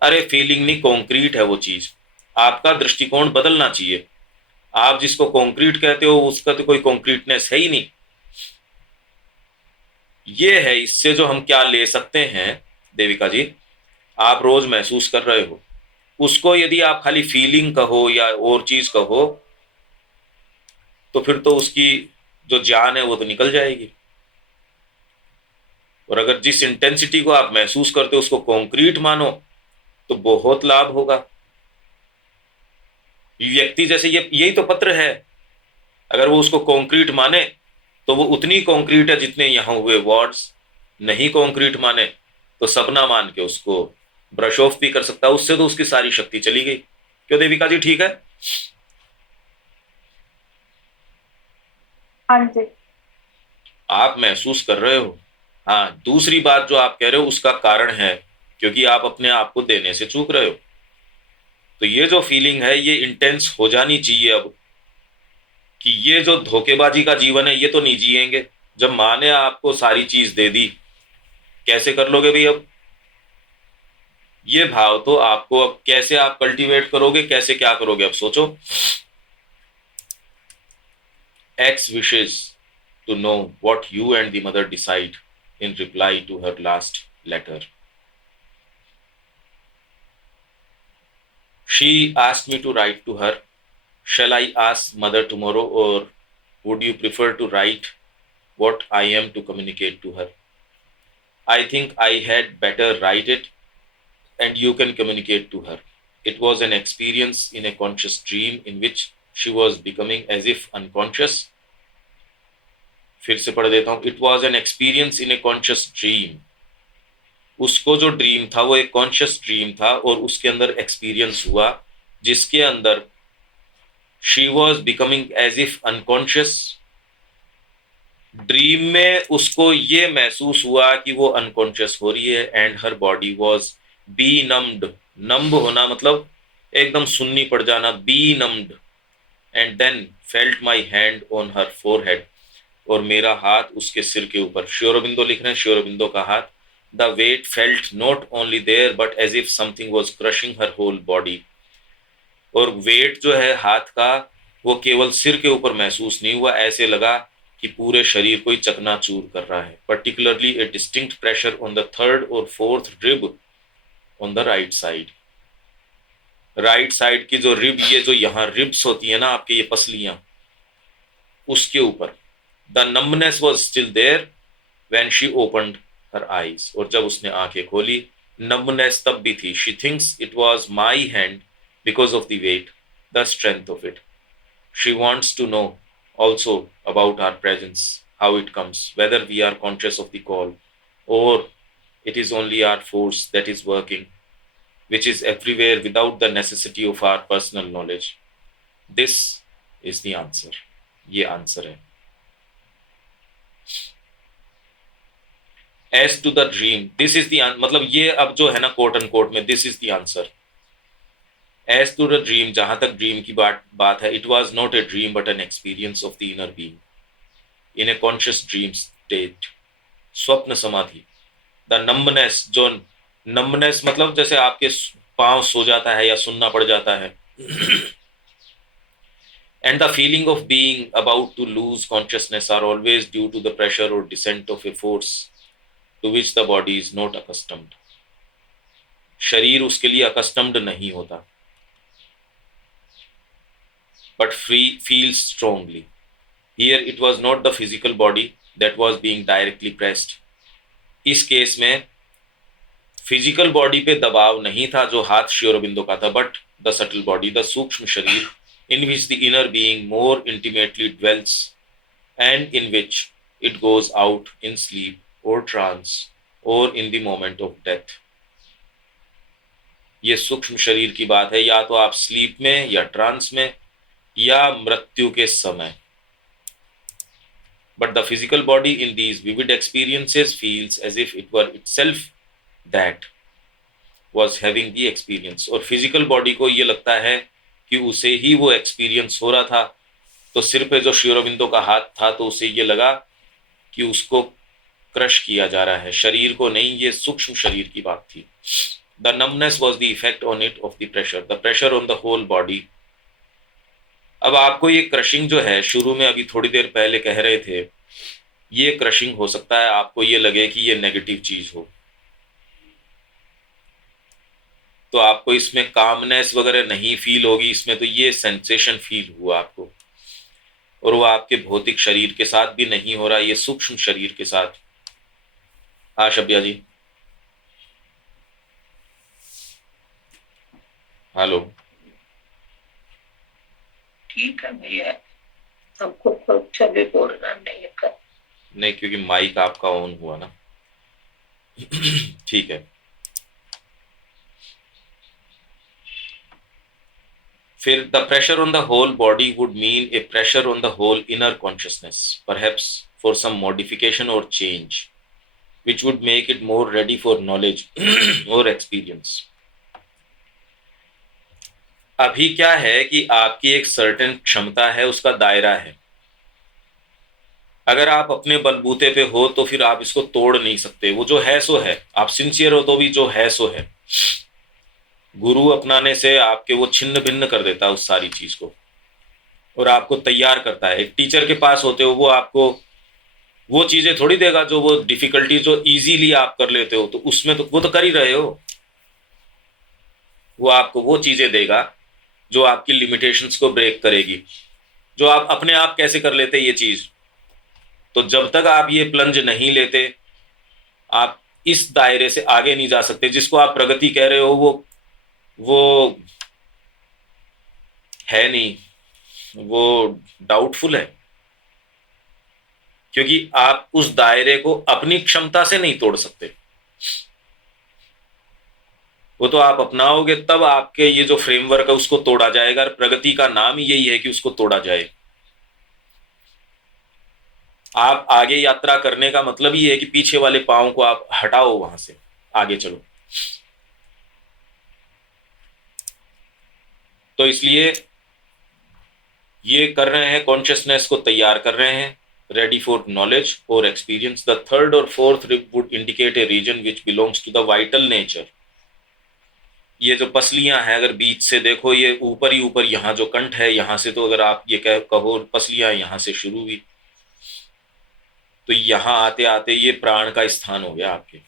अरे फीलिंग नहीं, कॉन्क्रीट है वो चीज। आपका दृष्टिकोण बदलना चाहिए। आप जिसको कॉन्क्रीट कहते हो उसका तो कोई कॉन्क्रीटनेस है ही नहीं। ये है, इससे जो हम क्या ले सकते हैं देविका जी, आप रोज महसूस कर रहे हो उसको, यदि आप खाली फीलिंग कहो या और चीज कहो तो फिर तो उसकी जो जान है वो तो निकल जाएगी। और अगर जिस इंटेंसिटी को आप महसूस करते हो उसको कॉन्क्रीट मानो तो बहुत लाभ होगा। व्यक्ति जैसे ये, यही तो पत्र है, अगर वो उसको कॉन्क्रीट माने तो वो उतनी कॉन्क्रीट है जितने यहां हुए वर्ड्स। नहीं कॉन्क्रीट माने तो सपना मान के उसको ब्रश ऑफ भी कर सकता है, उससे तो उसकी सारी शक्ति चली गई। क्यों देविका जी, ठीक है? हाँ जी। आप महसूस कर रहे हो। हाँ, दूसरी बात जो आप कह रहे हो उसका कारण है क्योंकि आप अपने आप को देने से चूक रहे हो। तो ये जो फीलिंग है ये इंटेंस हो जानी चाहिए अब, कि ये जो धोखेबाजी का जीवन है ये तो नहीं जिएंगे। जब माँ ने आपको सारी चीज दे दी, कैसे कर लोगे भाई? अब ये भाव तो आपको, अब कैसे आप कल्टीवेट करोगे, कैसे क्या करोगे, अब सोचो। X wishes to know what you and the mother decide in reply to her last letter. She asked me to write to her. Shall I ask mother tomorrow, or would you prefer to write what I am to communicate to her? I think I had better write it and you can communicate to her. It was an experience in a conscious dream in which she was becoming as if unconscious. फिर से पढ़ देता हूं। It was an experience in a conscious dream. उसको जो dream था वो एक कॉन्शियस ड्रीम था और उसके अंदर एक्सपीरियंस हुआ जिसके अंदर she was becoming as if unconscious. Dream में उसको ये महसूस हुआ कि वो अनकॉन्शियस हो रही है, and her body was benumbed. Numb होना मतलब एकदम सुन्नी पड़ जाना, benumbed. And then felt my hand on her forehead, और मेरा हाथ उसके सिर के ऊपर। श्री अरबिंदो लिख रहे हैं, श्री अरबिंदो का हाथ। The weight felt not only there but as if something was crushing her whole body. और वेट जो है हाथ का वो केवल सिर के ऊपर महसूस नहीं हुआ, ऐसे लगा कि पूरे शरीर को ही चकनाचूर कर रहा है। Particularly a distinct pressure on the third और fourth rib on the right side. Right side की जो रिब, ये जो यहाँ रिब्स होती है ना आपके, ये पसलियां, उसके ऊपर। The numbness was still there when she opened her eyes. और जब उसने आंखें खोली नम्बनेस तब भी थी। She thinks it was my hand because of the weight, the strength of it. She wants to know also about our presence, how it comes, whether we are conscious of the call or it is only our force that is working, which is everywhere without the necessity of our personal knowledge. This is the answer. ये answer है। As to the dream, this is the मतलब ये अब जो है ना coat and quote में, this is the answer. As to the dream, जहां तक ड्रीम की बात है, it was not a dream but an experience of the inner being in a conscious dream state. स्वप्न समाधि। द नम्बनेस, जो numbness मतलब जैसे आपके पांव सो जाता है या सुनना पड़ जाता है। And the feeling of being about to lose consciousness are always due to the pressure or descent of a force to which the body is not accustomed. शरीर उसके लिए accustomed नहीं होता। but feels strongly. Here it was not the physical body that was being directly pressed. इस case में physical body पे दबाव नहीं था जो हाथ श्री अरबिंदो का था, but the subtle body, the सूक्ष्म शरीर, in which the inner being more intimately dwells and in which it goes out in sleep or trance or in the moment of death. ये सूक्ष्म शरीर की बात है, या तो आप स्लीप में या ट्रांस में या मृत्यु के समय. But the physical body in these vivid experiences feels as if it were itself that was having the experience. और फिजिकल बॉडी को ये लगता है कि उसे ही वो एक्सपीरियंस हो रहा था. तो सिर पे जो श्री अरबिंदो का हाथ था तो उसे ये लगा कि उसको क्रश किया जा रहा है, शरीर को नहीं. ये सूक्ष्म शरीर की बात थी. The numbness was the effect on it of the pressure on the whole body. अब आपको ये क्रशिंग जो है, शुरू में अभी थोड़ी देर पहले कह रहे थे, ये क्रशिंग हो सकता है आपको ये लगे कि ये नेगेटिव चीज हो, तो आपको इसमें कामनेस वगैरह नहीं फील होगी. इसमें तो ये सेंसेशन फील हुआ आपको, और वो आपके भौतिक शरीर के साथ भी नहीं हो रहा, ये सूक्ष्म शरीर के साथ. हाँ शब्या जी, हेलो. ठीक है भैया, हमको कुछ भी बोलना नहीं है. नहीं, क्योंकि माइक आपका ऑन हुआ ना. ठीक है. फिर the pressure on the whole body would mean a pressure on the whole inner consciousness, perhaps for some modification और change which would make it more ready for knowledge or experience. अभी क्या है कि आपकी एक सर्टेन क्षमता है, उसका दायरा है. अगर आप अपने बलबूते पे हो तो फिर आप इसको तोड़ नहीं सकते. वो जो है सो है. आप सिंसियर हो तो भी जो है सो है. गुरु अपनाने से आपके वो छिन्न भिन्न कर देता है उस सारी चीज को, और आपको तैयार करता है. एक टीचर के पास होते हो, वो आपको वो चीजें थोड़ी देगा जो वो डिफिकल्टी जो इजीली आप कर लेते हो, तो उसमें तो वो तो कर ही रहे हो. वो आपको वो चीजें देगा जो आपकी लिमिटेशंस को ब्रेक करेगी, जो आप अपने आप कैसे कर लेते ये चीज. तो जब तक आप ये प्लंज नहीं लेते, आप इस दायरे से आगे नहीं जा सकते. जिसको आप प्रगति कह रहे हो वो है नहीं, वो डाउटफुल है, क्योंकि आप उस दायरे को अपनी क्षमता से नहीं तोड़ सकते. वो तो आप अपनाओगे तब आपके ये जो फ्रेमवर्क है उसको तोड़ा जाएगा. प्रगति का नाम ही यही है कि उसको तोड़ा जाए. आप आगे यात्रा करने का मतलब ही है कि पीछे वाले पांव को आप हटाओ, वहां से आगे चलो. तो इसलिए ये कर रहे हैं, कॉन्शियसनेस को तैयार कर रहे हैं, ready for knowledge or experience. The third or fourth rib would indicate a region which belongs to the vital nature. ये जो पसलियां हैं, अगर बीच से देखो, ये ऊपर ही ऊपर यहाँ जो कंठ है, यहाँ से तो अगर आप ये कहो पसलियां यहाँ से शुरू हुई, तो यहाँ आते आते ये प्राण का स्थान हो गया आपके.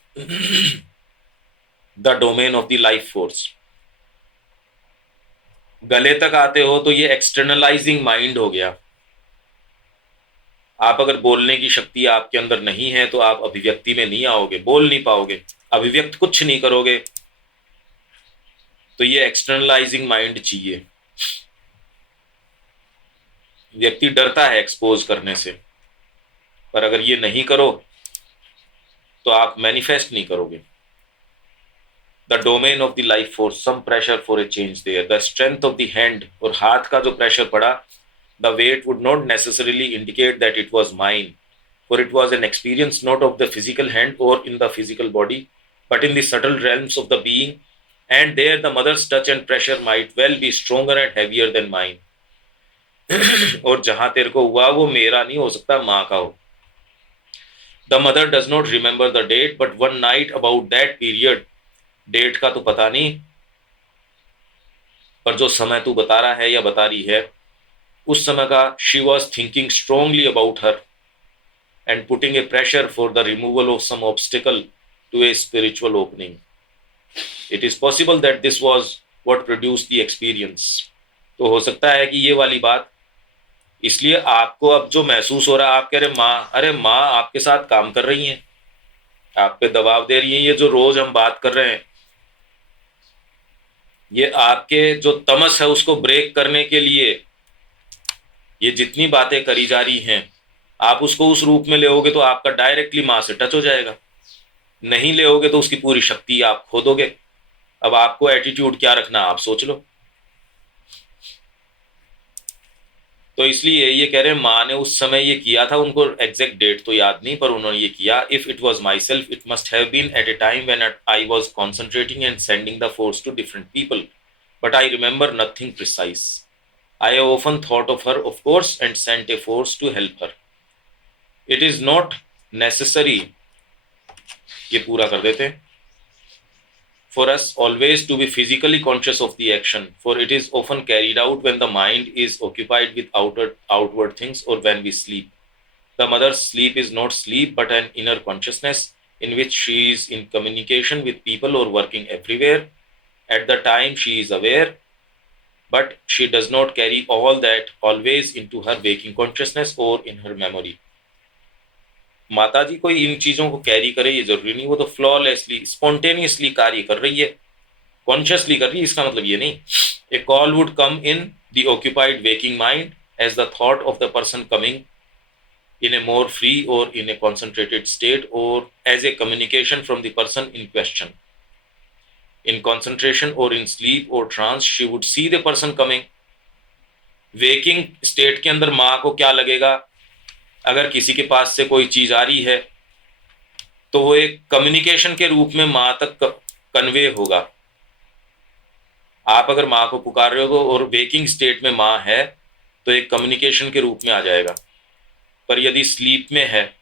The domain of the life force. गले तक आते हो तो ये एक्सटर्नलाइजिंग माइंड हो गया. आप अगर बोलने की शक्ति आपके अंदर नहीं है तो आप अभिव्यक्ति में नहीं आओगे, बोल नहीं पाओगे, अभिव्यक्त कुछ नहीं करोगे. तो ये एक्सटर्नलाइजिंग माइंड चाहिए. व्यक्ति डरता है एक्सपोज करने से, पर अगर ये नहीं करो तो आप मैनिफेस्ट नहीं करोगे. The domain of the life force, some pressure for a change there. The strength of the hand, और हाथ का जो प्रेशर पड़ा, the weight would not necessarily indicate that it was mine, for it was an experience not of the physical hand or in the physical body, but in the subtle realms of the being, and there the mother's touch and pressure might well be stronger and heavier than mine. और जहां तेरे को हुआ वो मेरा नहीं हो सकता, माँ का हो. The mother does not remember the date, but one night about that period, date का तो पता नहीं, पर जो समय तू बता रहा है या बता रही है, उस समय का she was thinking strongly about her and putting a pressure for the removal of some obstacle to a spiritual opening. It is possible that this was what produced the experience. तो हो सकता है कि ये वाली बात, इसलिए आपको अब जो महसूस हो रहा है, आप कह रहे माँ, अरे माँ आपके साथ काम कर रही हैं, आप पे दबाव दे रही हैं। ये जो रोज हम बात कर रहे हैं, ये आपके जो तमस है उसको ब्रेक करने के लिए ये जितनी बातें करी जा रही हैं, आप उसको उस रूप में लेओगे तो आपका डायरेक्टली माँ से टच हो जाएगा। नहीं लेओगे तो उसकी पूरी शक्ति आप खो दोगे। अब आपको एटीट्यूड क्या रखना आप सोच लो। तो इसलिए ये कह रहे हैं माँ ने उस समय ये किया था, उनको एग्जैक्ट डेट तो याद नहीं, पर उन्होंने ये किया। If it was myself it must have been at a time when I was concentrating and sending the force to different people, but I remember nothing precise. I have often thought of her, of course, and sent a force to help her. It is not necessary, ये पूरा कर देते हैं, for us always to be physically conscious of the action, for it is often carried out when the mind is occupied with outward things or when we sleep. The mother's sleep is not sleep but an inner consciousness in which she is in communication with people or working everywhere. At the time she is aware, but she does not carry all that always into her waking consciousness or in her memory. माता जी कोई इन चीजों को carry करे ये जरूरी नहीं, वो तो फ्लॉलेसली स्पॉन्टेनियसली कार्य कर रही है, कॉन्शियसली कर रही है। इसका मतलब ये नहीं, a call would come in the occupied waking mind as the thought of the person coming in a more free or in a concentrated state or as a communication from the person in question. In concentration or in sleep or trance, she would see the person coming. Waking state के अंदर माँ को क्या लगेगा, अगर किसी के पास से कोई चीज आ रही है तो वो एक कम्युनिकेशन के रूप में माँ तक कन्वे होगा। आप अगर माँ को पुकार रहे हो तो, और वेकिंग स्टेट में माँ है तो एक कम्युनिकेशन के रूप में आ जाएगा। पर यदि स्लीप में है,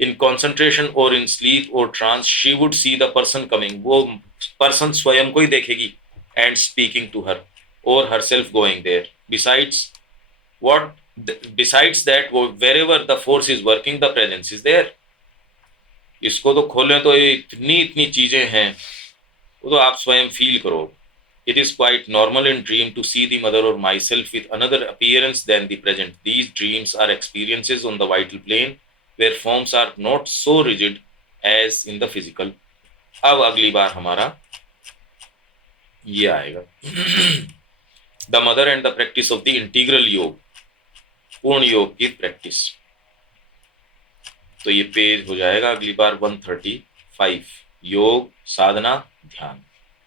इन कॉन्सेंट्रेशन और इन स्लीप और trance, she would see the person coming, वो पर्सन स्वयं को ही देखेगी, एंड स्पीकिंग टू हर और herself going there. Besides that wherever the force is working the presence is there. इसको तो खोलें तो ये इतनी चीजें हैं, वो तो आप स्वयं फील करो। It is quite normal in dream to see the mother or myself with another appearance than the present. These dreams are experiences on the vital plane where forms are not so rigid as in the physical. अब अगली बार हमारा ये आएगा the mother and the practice of the integral योग, पूर्ण योग की practice. तो ये पेज हो जाएगा अगली बार 135, योग साधना ध्यान।